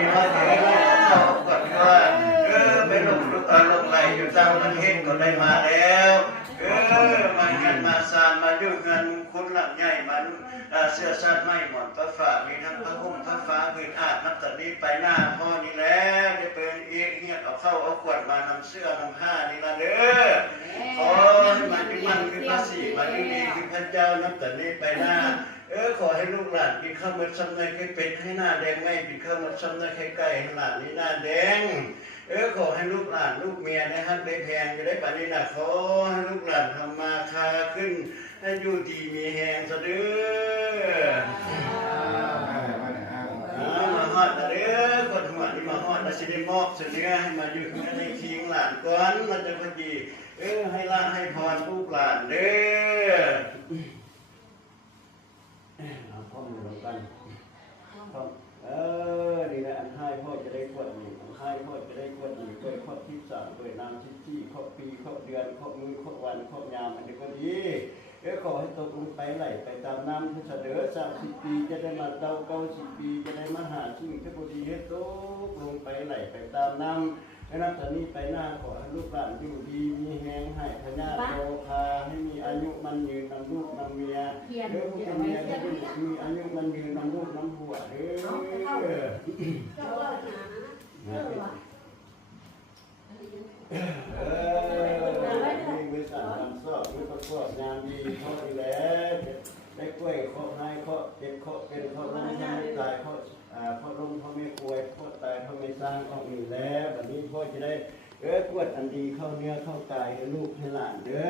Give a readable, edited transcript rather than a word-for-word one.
นี้ว่าเดี๋ยวเราก่อนว่าไปลงลงไหลอยู่ต่างประเทศก็ได้มาแล้วมาเงินมาซานมาดูเงินคุณหลักใหญ่มันเสื้อชาติไม่หมดพระฝ่ามีทั้งพระหุ้มพระฟ้าพื้นอาบนับจากนี้ไปหน้าพ่อนี่แล้วได้เป็นเอกเงียบเอาเข้าเอาขวดมานำเสื้อนำผ้านี่ละเด้อขอให้มันคือมันคือพระศรีมันคือดีคือพระเจ้านับจากนี้ไปหน้าขอให้ลูกหลานกินข้าวมันซ้ำในไข่เป็ดให้หน้าแดงไม่กินข้าวมันซ้ำในไข่ไก่ให้หลานนี่หน้าแดงขอให้ลูกหลานลูกเมียนะฮะได้แพงจะได้ปานนี้นะขอให้ลูกหลานทำมาค้าขึ้นให้อยู่ดีมีแหงซะเด้อมาฮอดเด้อคนหัวนี่มาฮอดนะสิได้มอบเสนื้อให้มาอยู่ในทีงหลานก่อนมันจะพอดีให้ละให้พรลูกหลานเด้อเอาพ่อมือลงกันนี่แหละอันให้พ่อจะได้กวดหนึ่งอันให้พ่อจะได้กวดหนึ่งด้วยข้อที่สามด้วยนามที่ข้อปีข้อเดือนข้อมือข้อวันข้อยามอันนี้ก็ดีขอให้ตกลงไปไหลไปตามน้ำที่เสด็จ30 ปีจะได้มาเต้า90 ปีจะได้มาหาสิ่งที่พอดีให้ตกลงไปไหลไปตามน้ำให้นับจากนี้ไปหน้าขอให้ลูกหลานอยู่ดีมีแห้งให้พญาโตคาให้มีอายุมันยืนนำลูกนำเมียผู้เป็นเมียก็มีอายุมันยืนนำลูกนำผัวนี่บริษัททำสอบมีประกอบงานดีข้อดีแล้วได้กล้วยข้อให้ข้อเก็บข้อเป็นข้อนั้นให้ตายข้อลงข้อไม่กล้วยข้อตายข้อไม่สร้างข้อมีแล้วแบบนี้พ่อจะได้กวดอันดีเข้าเนื้อเข้ากายให้ลูกให้หลานเด้อ